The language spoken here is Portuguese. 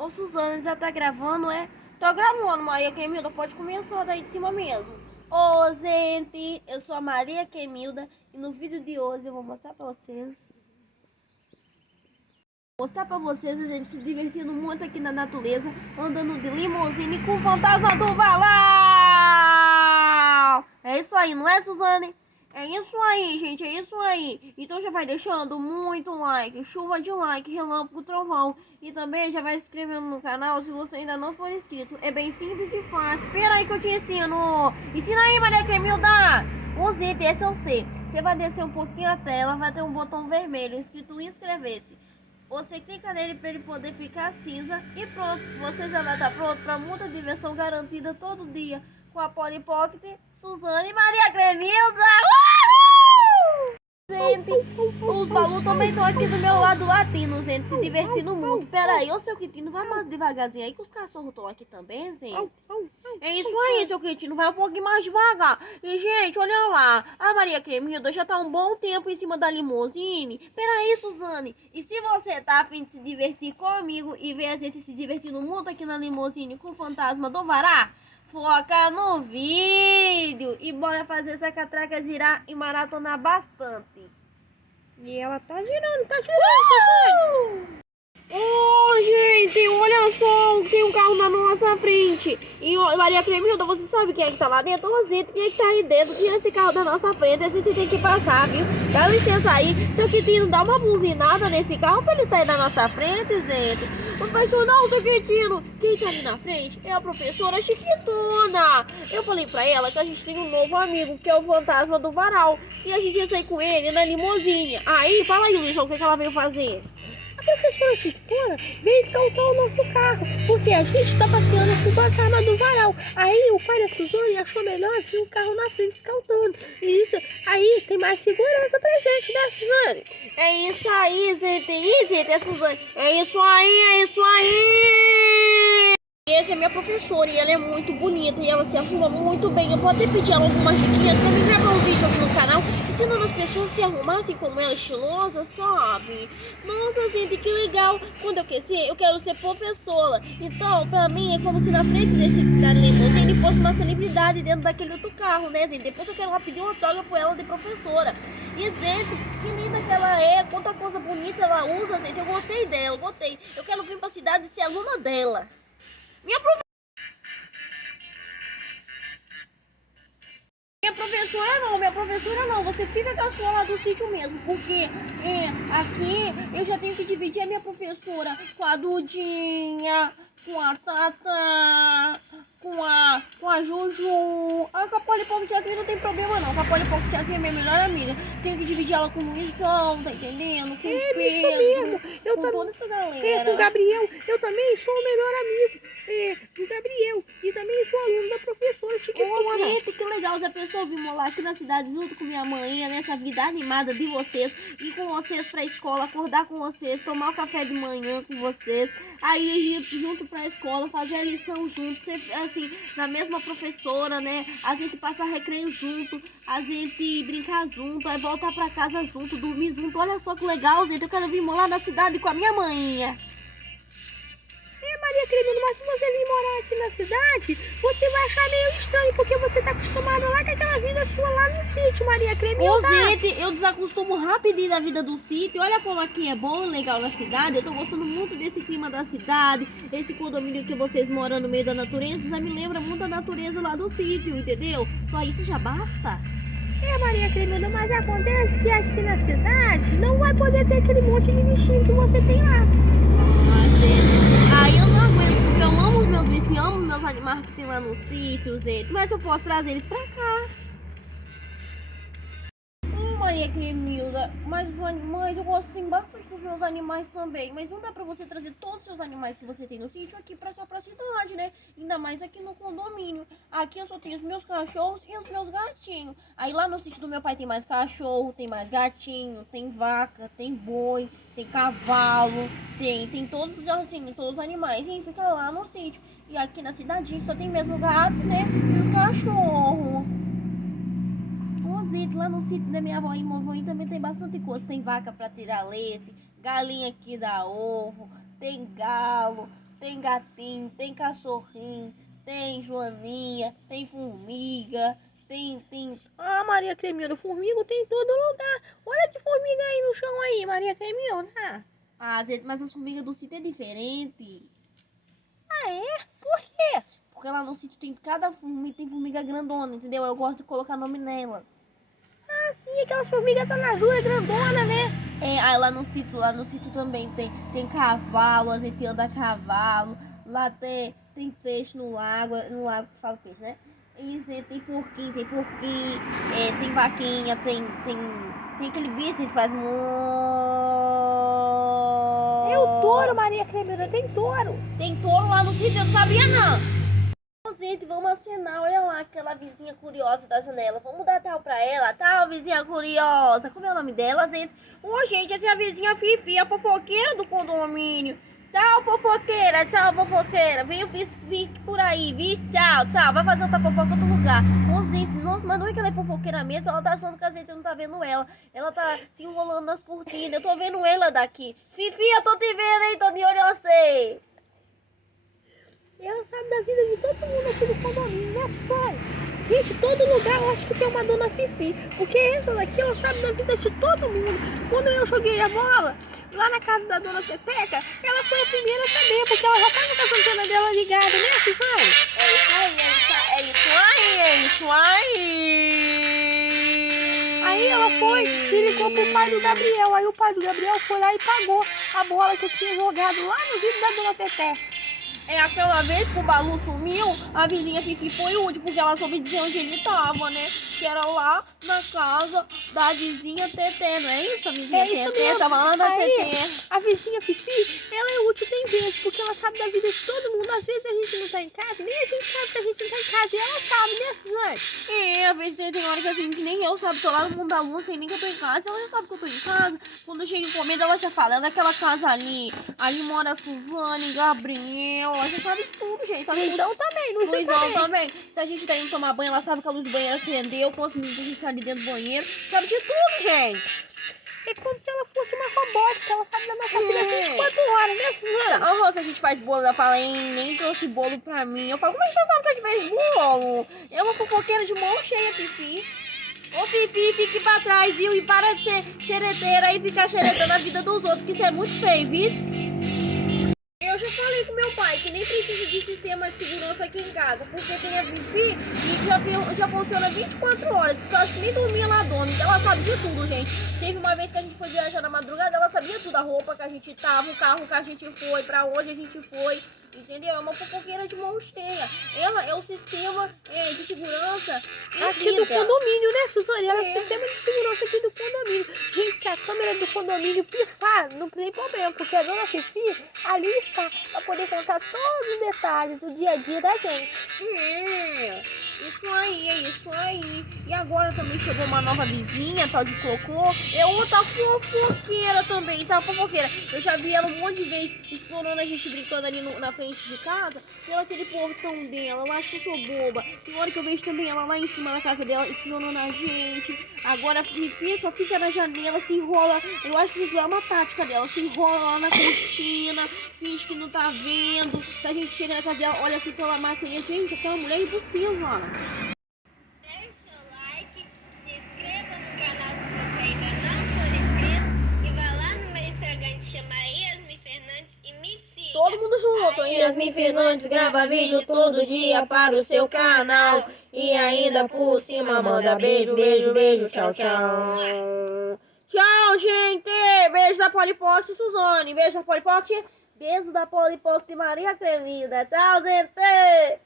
Ô, Suzana, já tá gravando, é? Tô gravando, Maria Quemilda, pode começar daí de cima mesmo. Ô, gente, eu sou a Maria Quemilda e no vídeo de hoje eu vou mostrar pra vocês. A gente se divertindo muito aqui na natureza, andando de limusine com o fantasma do Valão. É isso aí, não é, Suzane? É isso aí, gente, é isso aí. Então já vai deixando muito like, chuva de like, relâmpago, trovão. E também já vai se inscrevendo no canal se você ainda não for inscrito. É bem simples e fácil. Espera aí que eu te ensino. Ensina aí, Maria Cremilda. O zíper, esse é o C. Você vai descer um pouquinho a tela, vai ter um botão vermelho escrito inscrever-se. Você clica nele para ele poder ficar cinza e pronto, você já vai estar pronto para muita diversão garantida todo dia com a Polly Pocket, Suzane e Maria Cremilda. Gente, os Balu também estão aqui do meu lado latindo, gente, se divertindo muito. Pera aí, ô seu Quitino, vai mais devagarzinho aí que os cachorros estão aqui também, gente. É isso aí, seu Quitino, vai um pouquinho mais devagar. E, gente, olha lá, a Maria Cremilda já tá um bom tempo em cima da limusine. Pera aí, Suzane, e se você tá a fim de se divertir comigo e ver a gente se divertindo muito aqui na limusine com o fantasma do Vará, foca no vídeo e bora fazer essa catraca girar e maratonar bastante. E ela tá girando, Suzane. Gente, olha só, tem um carro na nossa frente. E Maria Cremilda, você sabe quem é que tá lá dentro? Ô, gente, quem é que tá aí dentro? Tira esse carro da nossa frente, a gente tem que passar, viu? Dá licença aí, seu Quitino, dá uma buzinada nesse carro pra ele sair da nossa frente, gente. Não faz isso não, seu Quitino. Quem tá ali na frente é a professora Chiquitona. Eu falei pra ela que a gente tem um novo amigo, que é o fantasma do Varal. E a gente ia sair com ele na limusine. Aí, fala aí, Luizão, o que ela veio fazer? A professora Chiquitona veio escoltar o nosso carro, porque a gente tá passeando com o fantasma do Varal. Aí o pai da Suzane achou melhor vir um carro na frente escoltando. E isso aí tem mais segurança pra gente, né, Suzane? É isso aí, gente. É Suzane. É isso aí, é isso aí. Essa é minha professora e ela é muito bonita e ela se arruma muito bem. Eu vou até pedir ela algumas diquinhas pra mim gravar um vídeo aqui no canal ensinando as pessoas a se arrumassem como ela, estilosa, sabe? Nossa, gente, que legal. Quando eu crescer, eu quero ser professora. Então, pra mim, é como se na frente da limusine fosse uma celebridade dentro daquele outro carro, né, gente? Depois eu quero lá pedir um autógrafo ela de professora. E, gente, que linda que ela é, quanta coisa bonita ela usa, gente. Eu gostei dela, gostei. Eu quero vir pra cidade e ser aluna dela. Minha professora não, você fica com a sua lá do sítio mesmo, porque aqui eu já tenho que dividir a minha professora com a Dudinha, com a Tata, com a Juju. Com a Polly Pocket Jasmine não tem problema não, com a Polly Pocket Jasmine é minha melhor amiga. Tenho que dividir ela com o Luizão, tá entendendo? Com o Pedro, com toda essa galera. Com o Gabriel, eu também sou o melhor amigo do Gabriel e também sou aluno da professora Chiquitona. Gente, que legal, já pensou vir morar aqui na cidade junto com minha mãe, nessa vida animada de vocês, ir com vocês pra escola, acordar com vocês, tomar o café de manhã com vocês, aí ir junto pra escola, fazer a lição junto, ser assim, na mesma professora, né? A gente passar recreio junto, a gente brincar junto, aí voltar pra casa junto, dormir junto. Olha só que legal, gente, eu quero vir morar na cidade com a minha mãe. Maria Cremilda, mas se você vir morar aqui na cidade, você vai achar meio estranho, porque você tá acostumada lá com aquela vida sua lá no sítio, Maria Cremilda. Ô, gente, eu desacostumo rapidinho da vida do sítio. Olha como aqui é bom, legal na cidade. Eu tô gostando muito desse clima da cidade, esse condomínio que vocês moram no meio da natureza, já me lembra muito a natureza lá do sítio, entendeu? Só isso já basta. Maria Cremilda, mas acontece que aqui na cidade não vai poder ter aquele monte de bichinho que você tem lá. Aí eu não aguento, porque eu amo os meus bichos, amo os meus animais que tem lá no sítio, gente. Mas eu posso trazer eles pra cá. Maria Cremilda, mas os animais, eu gosto sim bastante dos meus animais também. Mas não dá pra você trazer todos os seus animais que você tem no sítio aqui pra cá, pra cidade, né? Ainda mais aqui no condomínio. Aqui eu só tenho os meus cachorros e os meus gatinhos. Aí lá no sítio do meu pai tem mais cachorro, tem mais gatinho, tem vaca, tem boi, tem cavalo, tem todos, assim, todos os animais. E fica lá no sítio. E aqui na cidade só tem mesmo gato, né? E o cachorro. Lá no sítio da minha avó e vovó também tem bastante coisa. Tem vaca para tirar leite, galinha que dá ovo, tem galo, tem gatinho, tem cachorrinho, tem joaninha, tem formiga, tem... Ah, Maria Cremilda, formiga tem em todo lugar. Olha que formiga aí no chão aí, Maria Cremilda. Ah, Zé, mas as formigas do sítio é diferente. Ah, é? Por quê? Porque lá no sítio tem cada formiga, tem formiga grandona, entendeu? Eu gosto de colocar nome nelas. Ah, sim, aquela formiga tá na rua, é grandona, né? Aí lá no sítio também tem cavalo, a gente anda a cavalo. Lá tem peixe no lago que fala peixe, né? E Zé, tem porquinho, tem vaquinha, tem aquele bicho que a gente faz É o touro, Maria Cremilda, tem touro. Tem touro lá no sítio, eu não sabia não. Gente, vamos acenar, olha lá aquela vizinha curiosa da janela. Vamos dar tchau pra ela, tal, vizinha curiosa. Como é o nome dela, gente? Ô, gente, essa é a vizinha Fifi, a fofoqueira do condomínio. Tchau, fofoqueira, tchau, fofoqueira. Vem por aí, tchau, tchau. Vai fazer outra fofoca em outro lugar. Ô, gente, nossa, mas não é que ela é fofoqueira mesmo. Ela tá achando que a gente não tá vendo ela. Ela tá se enrolando nas cortinas. Eu tô vendo ela daqui. Fifi, eu tô te vendo, hein? Tô de olho em você. Ela sabe da vida de todo mundo aqui do condomínio, né, Sônia? Gente, todo lugar eu acho que tem uma dona Fifi. Porque essa daqui, ela sabe da vida de todo mundo. Quando eu joguei a bola lá na casa da dona Peteca, ela foi a primeira a saber, porque ela já tava com a antena dela ligada, né, Sônia? É isso aí. Aí ela foi e ligou pro pai do Gabriel. Aí o pai do Gabriel foi lá e pagou a bola que eu tinha jogado lá no vídeo da dona Peteca. É aquela vez que o Balu sumiu, a vizinha Fifi foi útil, porque ela soube dizer onde ele tava, né? Que era lá na casa da vizinha Tetê, não é isso? A vizinha Tetê tava lá na Tetê. A vizinha Fifi, ela é útil tem vezes, porque ela sabe da vida de todo mundo. Às vezes a gente não tá em casa, nem a gente sabe que a gente não tá em casa. E ela sabe, né, Suzane? Às vezes tem hora que assim, que nem eu, sabe? Tô lá no mundo da lua, sem nem que eu tô em casa. Ela já sabe que eu tô em casa. Quando eu chego em comida, ela já fala, é naquela casa ali. Ali mora a Suzane, Gabriel. Ela já sabe tudo, gente. Luizão também, Luizão também. Se a gente tá indo tomar banho, ela sabe que a luz do banheiro acendeu, quantos minutos a gente tá ali dentro do banheiro. Sabe de tudo, gente. É como se ela fosse uma robótica, ela sabe da nossa vida 24 horas, né, Suzana? Se a gente faz bolo, ela fala, hein, nem trouxe bolo pra mim. Eu falo, como é que você sabe que a gente fez bolo? É uma fofoqueira de mão cheia, Fifi. Ô, Fifi, fique pra trás, viu? E para de ser xereteira e ficar xeretando a vida dos outros, que isso é muito feio, viu? Eu já falei com meu pai que nem precisa de sistema de segurança aqui em casa, porque tem a Fifi e já funciona 24 horas, porque eu acho que nem dormia lá dorme. Ela sabe de tudo, gente. Teve uma vez que a gente foi viajar na madrugada, ela sabia tudo, a roupa que a gente tava, o carro que a gente foi, pra onde a gente foi, entendeu? É uma fofoqueira de mão cheia. Ela é o sistema de segurança aqui do condomínio, né, Suzane? Ela é o sistema de segurança aqui do condomínio. Gente, se a câmera do condomínio pifar, não tem problema, porque a dona Fifi ali está para poder contar todos os detalhes do dia a dia da gente. É isso aí. E agora também chegou uma nova vizinha, tal de Cocô. É outra fofoqueira também, tá? Fofoqueira. Eu já vi ela um monte de vezes explorando a gente brincando ali na frente de casa, pelo aquele portão dela. Eu acho que eu sou boba. Tem hora que eu vejo também ela lá em cima da casa dela explorando a gente. Agora a Fifi só fica na janela, se enrola. Eu acho que isso é uma tática dela. Se enrola lá na cortina, finge que não tá vendo. Se a gente chega na casa dela, olha assim pela maçaneta. Gente, aquela mulher é impossível, mano. Deixe seu like, se inscreva no canal se você ainda não for inscrito e vá lá no meu Instagram que chama Yasmin Fernandes e me siga. Todo mundo junto. Yasmin Fernandes grava vídeo todo dia para o seu canal. E ainda por cima manda beijo, beijo, beijo. Tchau, tchau. Tchau, gente. Beijo da Polipote, Suzane. Beijo da Polipote. Beijo da Polipote Maria Cremilda. Tchau, gente.